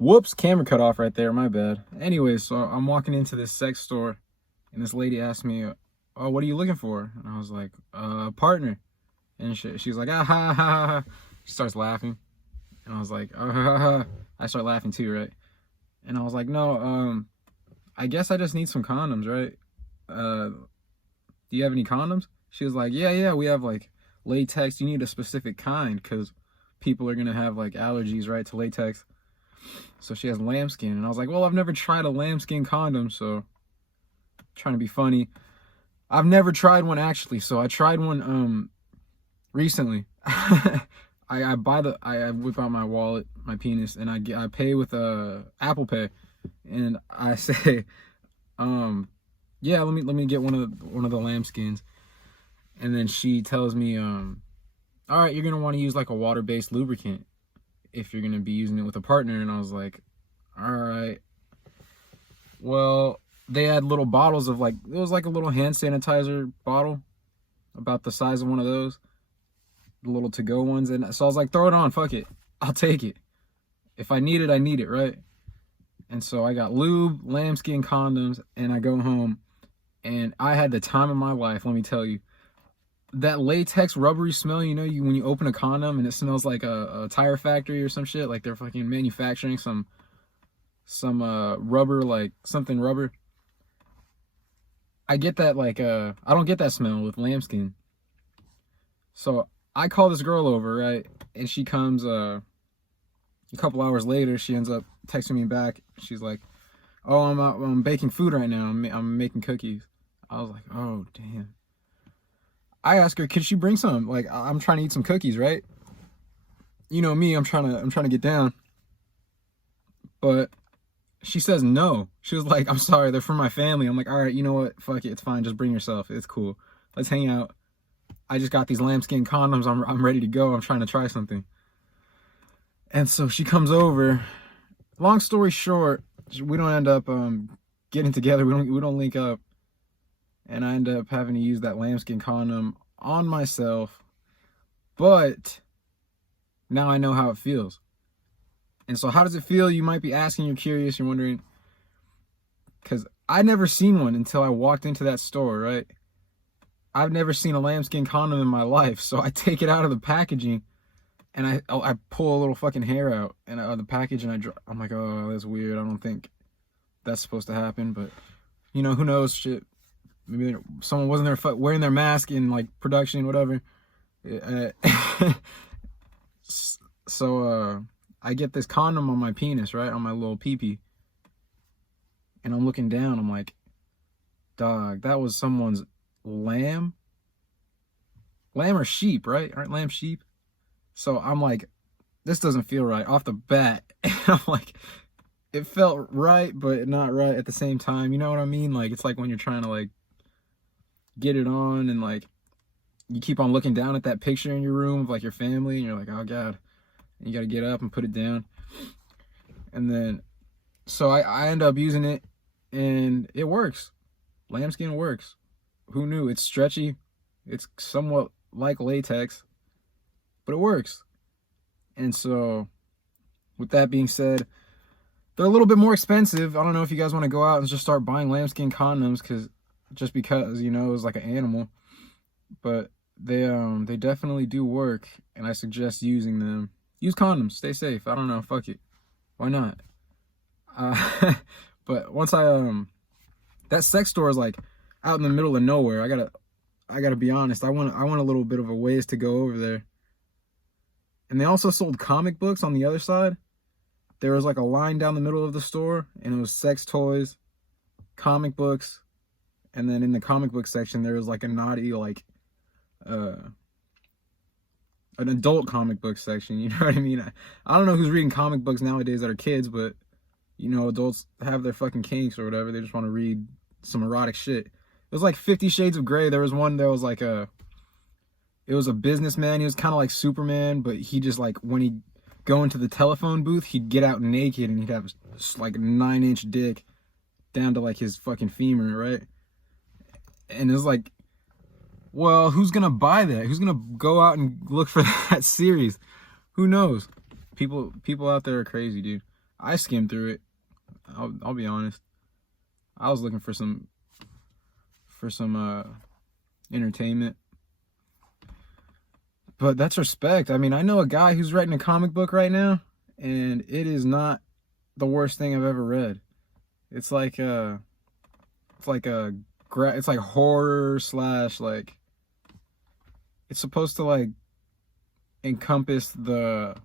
Whoops, camera cut off right there, my bad. Anyway, so I'm walking into this sex store and this lady asked me, oh, what are you looking for? And I was like, partner. And she's like, ah, ha, ha, ha, ha. She starts laughing. And I was like, ha, ha, ha. I start laughing too, right? And I was like, no, I guess I just need some condoms, right? Do you have any condoms? She was like, yeah, we have like latex. You need a specific kind because people are going to have like allergies, right, to latex. So she has lambskin. And I was like, well, I've never tried a lambskin condom, so trying to be funny. I've never tried one actually, so I tried one recently. I whip out my wallet, my penis, and I pay with Apple Pay, and I say, yeah, let me get one of the lambskins, and then she tells me, all right, you're gonna want to use like a water-based lubricant if you're gonna be using it with a partner. And I was like, all right. Well, they had little bottles of like, it was like a little hand sanitizer bottle about the size of one of those, the little to-go ones. And so I was like, throw it on, fuck it, I'll take it. If I need it, I need it, right? And so I got lube, lambskin condoms, and I go home, and I had the time of my life, let me tell you. That latex rubbery smell, you know, when you open a condom and it smells like a tire factory or some shit, like they're fucking manufacturing some rubber, like something rubber. I get that, like, I don't get that smell with lambskin. So I call this girl over, right? And she comes, a couple hours later, she ends up texting me back. She's like, oh, I'm baking food right now. I'm making cookies. I was like, oh, damn. I asked her, could she bring some? Like, I'm trying to eat some cookies, right? You know me, I'm trying to get down. But she says no. She was like, I'm sorry, they're for my family. I'm like, all right, you know what? Fuck it, it's fine. Just bring yourself. It's cool. Let's hang out. I just got these lambskin condoms. I'm ready to go. I'm trying to try something. And so she comes over. Long story short, we don't end up getting together. We don't link up. And I end up having to use that lambskin condom on myself. But now I know how it feels. And so how does it feel? You might be asking, you're curious, you're wondering. Because I never seen one until I walked into that store, right? I've never seen a lambskin condom in my life. So I take it out of the packaging and I pull a little fucking hair out and the package, and I'm like, oh, that's weird. I don't think that's supposed to happen. But, you know, who knows, shit. Maybe someone wasn't there wearing their mask in like production, whatever. So I get this condom on my penis, right, on my little pee-pee, and I'm looking down. I'm like, dog, that was someone's lamb or sheep, right? Aren't lamb sheep? So I'm like, this doesn't feel right off the bat. And I'm like, it felt right, but not right at the same time. You know what I mean? Like, it's like when you're trying to like get it on, and like you keep on looking down at that picture in your room of like your family, and you're like, oh god, and you got to get up and put it down. And then so I end up using it, and it works. Lambskin works. Who knew? It's stretchy, it's somewhat like latex, but it works. And so with that being said, they're a little bit more expensive. I don't know if you guys want to go out and just start buying lambskin condoms just because, you know, it's like an animal, but they definitely do work, and I suggest using them. Use condoms, stay safe. I don't know, fuck it, why not? But once that sex store is like out in the middle of nowhere. I gotta be honest, I want a little bit of a ways to go over there. And they also sold comic books on the other side. There was like a line down the middle of the store, and it was sex toys, comic books. And then in the comic book section, there was like a naughty, like, an adult comic book section. You know what I mean? I don't know who's reading comic books nowadays that are kids, but, you know, adults have their fucking kinks or whatever. They just want to read some erotic shit. It was like 50 Shades of Grey. There was one, there was like it was a businessman. He was kind of like Superman, but he just like, when he'd go into the telephone booth, he'd get out naked, and he'd have like a 9-inch dick down to like his fucking femur, right? And it's like, well, who's gonna buy that? Who's gonna go out and look for that series? Who knows? People out there are crazy, dude. I skimmed through it. I'll be honest. I was looking for some entertainment. But that's respect. I mean, I know a guy who's writing a comic book right now, and it is not the worst thing I've ever read. It's like it's like horror slash like, it's supposed to like encompass the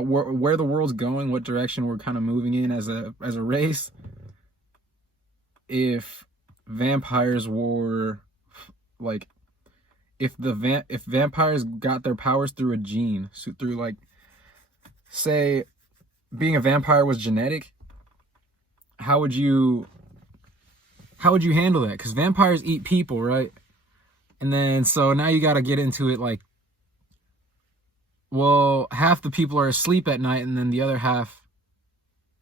where the world's going, what direction we're kind of moving in as a race. If vampires were like, if vampires got their powers through a gene, so through like, say being a vampire was genetic, how would you handle that? Because vampires eat people, right? And then so now you got to get into it like, well, half the people are asleep at night, and then the other half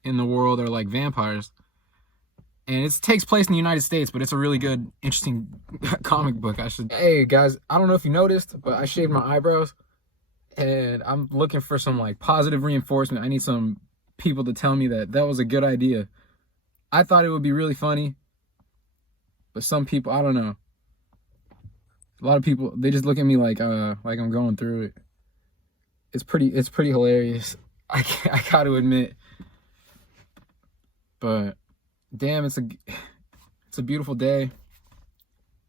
in the world are like vampires. And it takes place in the United States, but it's a really good, interesting comic book. Hey guys, I don't know if you noticed, but I shaved my eyebrows, and I'm looking for some like positive reinforcement. I need some people to tell me that was a good idea. I thought it would be really funny, but some people, I don't know. A lot of people, they just look at me like I'm going through it. It's pretty hilarious. I gotta admit. But damn, it's a beautiful day.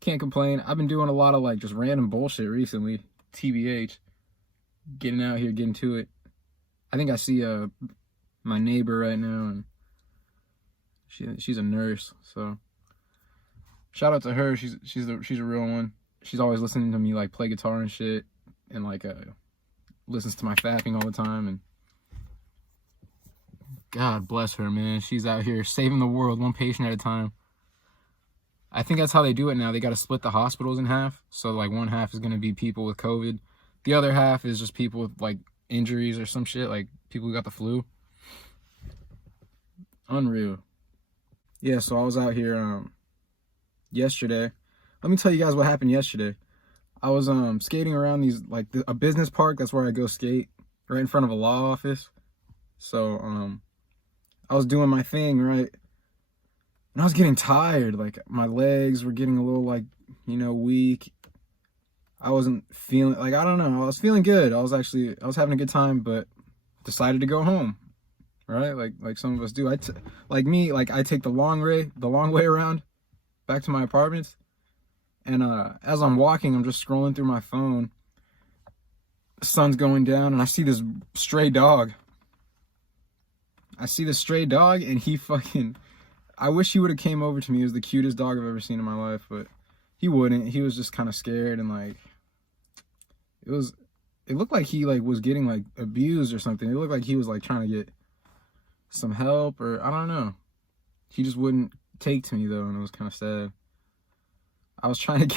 Can't complain. I've been doing a lot of like just random bullshit recently. TBH. Getting out here, getting to it. I think I see my neighbor right now, and she's a nurse, so shout out to her. She's a real one. She's always listening to me like play guitar and shit, and like listens to my fapping all the time, and God bless her, man. She's out here saving the world one patient at a time. I think that's how they do it now. They got to split the hospitals in half. So like one half is going to be people with COVID. The other half is just people with like injuries or some shit, like people who got the flu. Unreal. Yeah, so I was out here yesterday. Let me tell you guys what happened yesterday. I was skating around these like a business park. That's where I go skate, right in front of a law office. So I was doing my thing, right? And I was getting tired. Like my legs were getting a little like, weak. I wasn't feeling like, I don't know. I was feeling good. I was having a good time, but decided to go home, right? Like some of us do. I take the long way around back to my apartments. And as I'm walking, I'm just scrolling through my phone. The sun's going down, and I see this stray dog. And he fucking... I wish he would have came over to me. He was the cutest dog I've ever seen in my life, but he wouldn't. He was just kind of scared, and like... It looked like he like was getting like abused or something. It looked like he was like trying to get some help, or I don't know. He just wouldn't take to me though, and it was kind of sad. I was trying to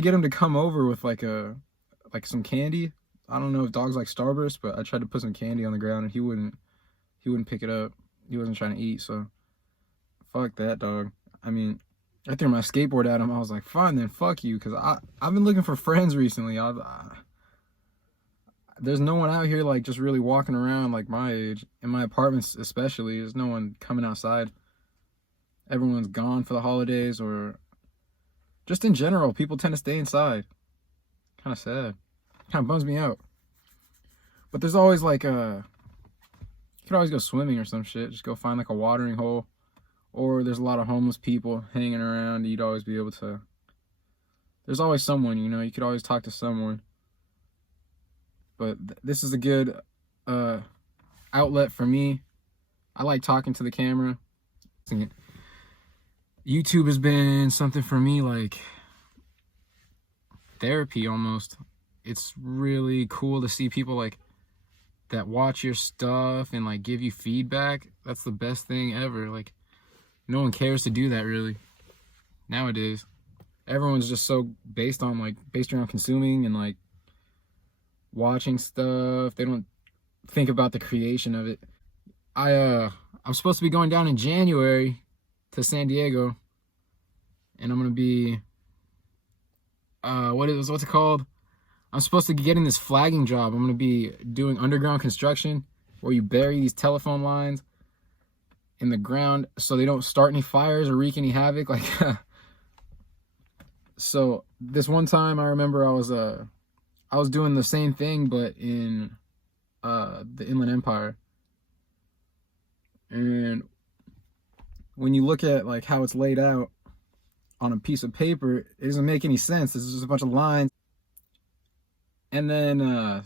get him to come over with like some candy. I don't know if dogs like Starburst, but I tried to put some candy on the ground, and he wouldn't pick it up. He wasn't trying to eat, so fuck that dog. I mean, I threw my skateboard at him. I was like, fine then, fuck you, because I've been looking for friends recently. There's no one out here like just really walking around like my age. In my apartments especially, there's no one coming outside. Everyone's gone for the holidays, or just in general, people tend to stay inside. Kind of sad. Kind of bums me out. But there's always like you could always go swimming or some shit. Just go find like a watering hole. Or there's a lot of homeless people hanging around. You'd always be able to... There's always someone, you could always talk to someone. But this is a good outlet for me. I like talking to the camera. YouTube has been something for me like therapy almost. It's really cool to see people like that watch your stuff and like give you feedback. That's the best thing ever. Like no one cares to do that really nowadays. Everyone's just so based around consuming and like watching stuff. They don't think about the creation of it. I'm supposed to be going down in January to San Diego, and I'm gonna be what's it called? I'm supposed to be getting this flagging job. I'm gonna be doing underground construction where you bury these telephone lines in the ground so they don't start any fires or wreak any havoc. Like, so this one time I remember I was doing the same thing, but in the Inland Empire. And when you look at like how it's laid out on a piece of paper, it doesn't make any sense. It's just a bunch of lines. And then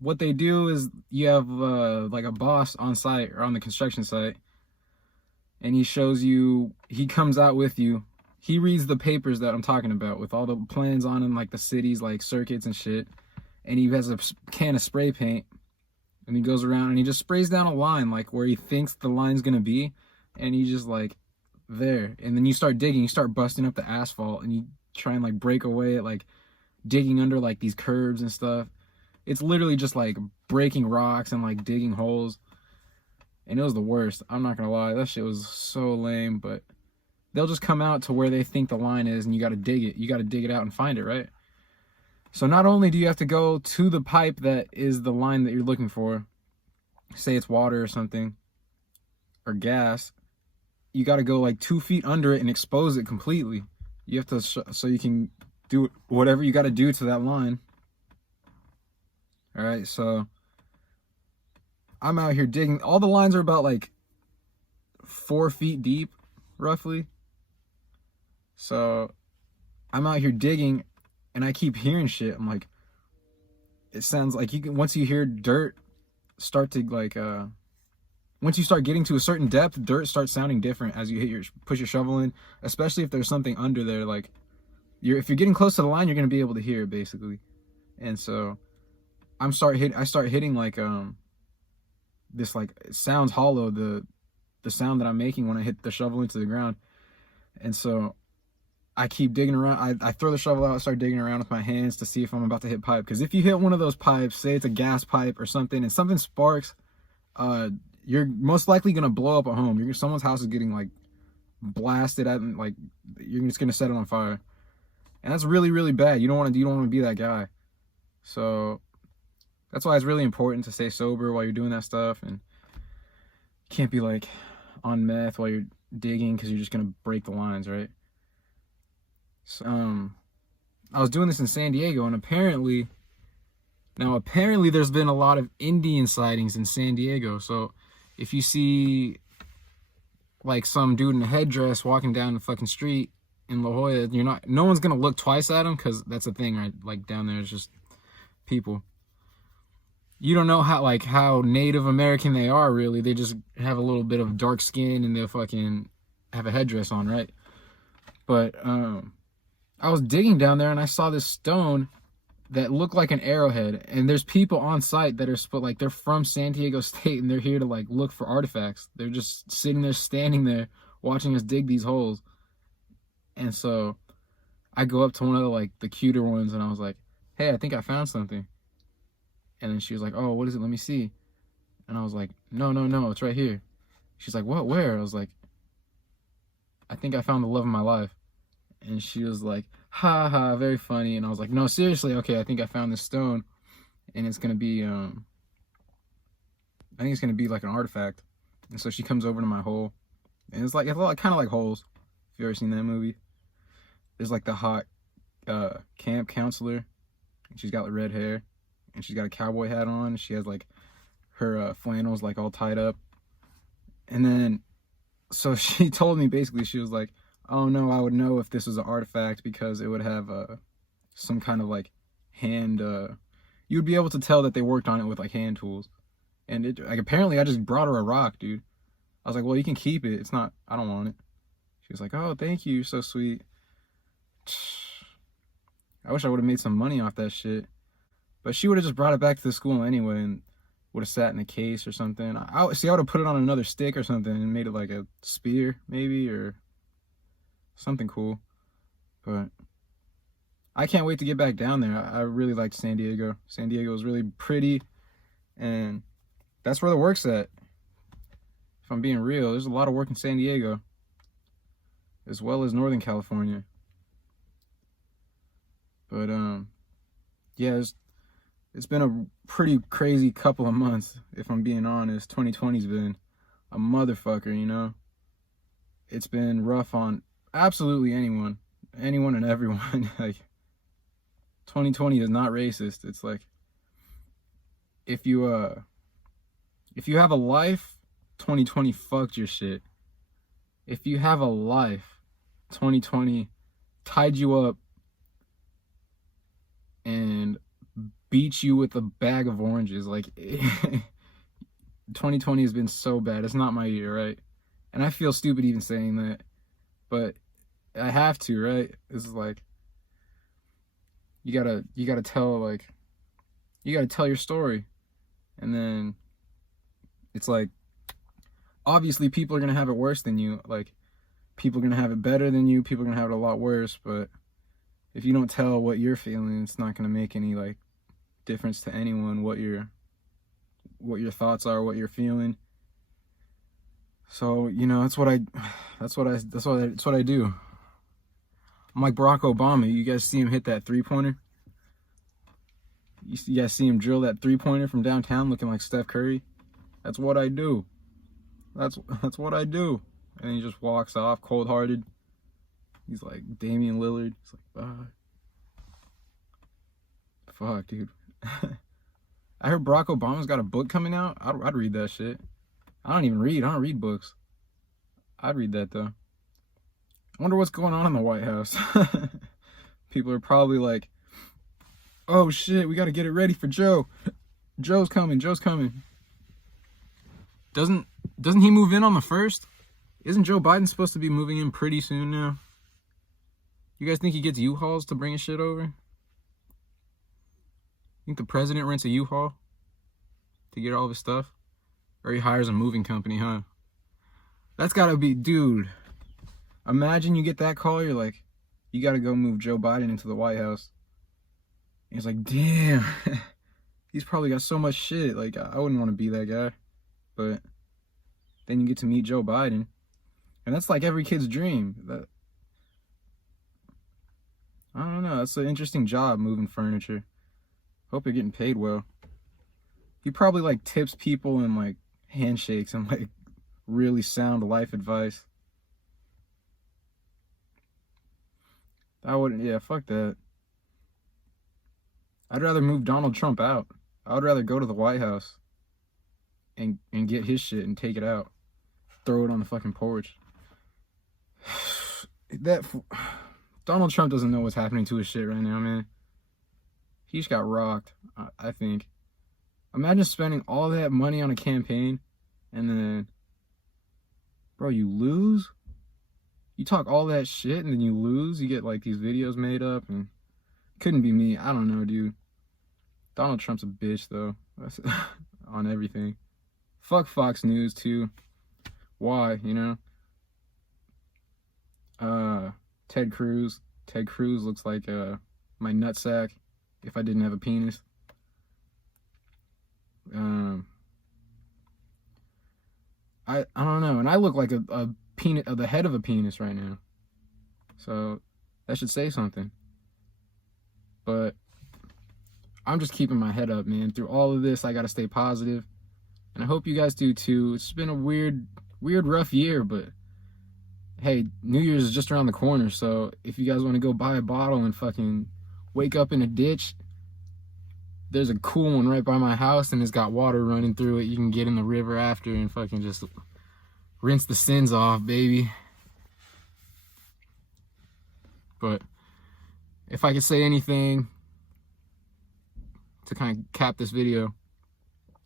what they do is you have like a boss on site or on the construction site, and he shows you, he comes out with you, he reads the papers that I'm talking about with all the plans on them, like the cities, like circuits and shit, and he has a can of spray paint, and he goes around and he just sprays down a line like where he thinks the line's gonna be, and he just like there, and then you start digging, you start busting up the asphalt, and you try and like break away at like digging under like these curbs and stuff. It's literally just like breaking rocks and like digging holes, and it was the worst. I'm not gonna lie, that shit was so lame. But they'll just come out to where they think the line is, and you gotta dig it. You gotta dig it out and find it, right? So not only do you have to go to the pipe that is the line that you're looking for, say it's water or something, or gas, you gotta go like 2 feet under it and expose it completely. You have to, so you can do whatever you gotta do to that line. All right, so I'm out here digging. All the lines are about like 4 feet deep, roughly. So I'm out here digging, and I keep hearing shit. I'm like, it sounds like you can, once you hear dirt start to like, once you start getting to a certain depth, dirt starts sounding different as you push your shovel in, especially if there's something under there. Like, if you're getting close to the line, you're gonna be able to hear it basically. And so I start hitting like this, like, it sounds hollow, the sound that I'm making when I hit the shovel into the ground. And so I keep digging around. I throw the shovel out, start digging around with my hands to see if I'm about to hit pipe. Because if you hit one of those pipes, say it's a gas pipe or something, and something sparks, you're most likely gonna blow up a home. Someone's house is getting like blasted at, and like you're just gonna set it on fire, and that's really, really bad. You don't want to be that guy. So that's why it's really important to stay sober while you're doing that stuff, and you can't be like on meth while you're digging, because you're just gonna break the lines, right? So I was doing this in San Diego, and apparently there's been a lot of Indian sightings in San Diego. So if you see like some dude in a headdress walking down the fucking street in La Jolla, no one's gonna look twice at him, because that's the thing, right? Like, down there, it's just people. You don't know how Native American they are, really. They just have a little bit of dark skin, and they'll fucking have a headdress on, right? But I was digging down there, and I saw this stone that looked like an arrowhead, and there's people on site that are like, they're from San Diego State, and they're here to like look for artifacts. They're just sitting there, standing there, watching us dig these holes. And so I go up to one of the cuter ones, and I was like, hey, I think I found something. And then she was like, oh, what is it? Let me see. And I was like, no, it's right here. She's like, what, where? I was like, I think I found the love of my life. And she was like, ha ha, very funny. And I was like, no, seriously, okay, I think I found this stone, and it's gonna be I think it's gonna be like an artifact. And so she comes over to my hole, and it's kind of like Holes, if you've ever seen that movie. There's like the hot camp counselor, and she's got like red hair, and she's got a cowboy hat on, and she has like her flannels like all tied up. And then so she told me, basically, she was like, oh no, I would know if this was an artifact, because it would have some kind of like hand, you would be able to tell that they worked on it with like hand tools. And it, like, apparently I just brought her a rock, dude. I was like, well, you can keep it, it's not, I don't want it. She was like, oh, thank you, you're so sweet. I wish I would have made some money off that shit. But she would have just brought it back to the school anyway, and would have sat in a case or something. I would have put it on another stick or something and made it like a spear, maybe, or something cool. But I can't wait to get back down there. I really liked San Diego. San Diego was really pretty, and that's where the work's at. If I'm being real, there's a lot of work in San Diego, as well as Northern California. But yeah, it's been a pretty crazy couple of months, if I'm being honest. 2020's been a motherfucker, you know? It's been rough on absolutely anyone and everyone. Like, 2020 is not racist. It's like, if you have a life, 2020 fucked your shit. If you have a life, 2020 tied you up and beat you with a bag of oranges. Like, 2020 has been so bad. It's not my year, right? And I feel stupid even saying that, but I have to, right? This is like, you gotta tell, you gotta tell your story. And then it's like, obviously people are gonna have it worse than you. Like, people are gonna have it better than you, people are gonna have it a lot worse. But if you don't tell what you're feeling, it's not gonna make any like difference to anyone what your thoughts are, what you're feeling. So, you know, that's what I do. I'm like Barack Obama. You guys see him hit that 3-pointer? You guys see him drill that 3-pointer from downtown looking like Steph Curry? That's what I do. That's what I do. And he just walks off cold-hearted. He's like Damian Lillard. It's like, fuck, dude. I heard Barack Obama's got a book coming out. I'd read that shit. I don't read books. I'd read that, though. I wonder what's going on in the White House. People are probably like, oh shit, we gotta get it ready for Joe. Joe's coming. Doesn't he move in on the 1st? Isn't Joe Biden supposed to be moving in pretty soon now? You guys think he gets U-Hauls to bring his shit over? Think the president rents a U-Haul to get all of his stuff? Or he hires a moving company, huh? That's gotta be, dude. Imagine you get that call, you're like, you gotta go move Joe Biden into the White House. And he's like, damn, he's probably got so much shit. Like, I wouldn't want to be that guy. But then you get to meet Joe Biden. And that's like every kid's dream. I don't know, that's an interesting job, moving furniture. Hope you're getting paid well. He probably like tips people and like handshakes and like really sound life advice. Yeah, fuck that. I'd rather move Donald Trump out. I would rather go to the White House and get his shit and take it out. Throw it on the fucking porch. Donald Trump doesn't know what's happening to his shit right now, man. He just got rocked, I think. Imagine spending all that money on a campaign and then, bro, you lose? You talk all that shit and then you lose? You get like these videos made up and couldn't be me. I don't know, dude. Donald Trump's a bitch, though. That's on everything. Fuck Fox News, too. Why, you know? Ted Cruz. Ted Cruz looks like my nutsack if I didn't have a penis. I don't know. And I look like a penis, the head of a penis right now. So that should say something. But I'm just keeping my head up, man. Through all of this, I gotta stay positive. And I hope you guys do too. It's been a weird, rough year, but hey, New Year's is just around the corner. So if you guys want to go buy a bottle and fucking wake up in a ditch, there's a cool one right by my house and it's got water running through it. You can get in the river after and fucking just rinse the sins off, baby. But if I could say anything to kind of cap this video,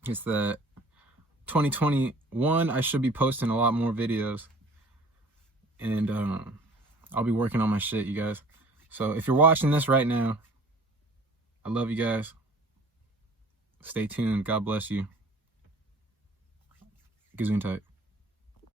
it's that 2021, I should be posting a lot more videos. And I'll be working on my shit, you guys. So if you're watching this right now, I love you guys. Stay tuned. God bless you. Gesundheit.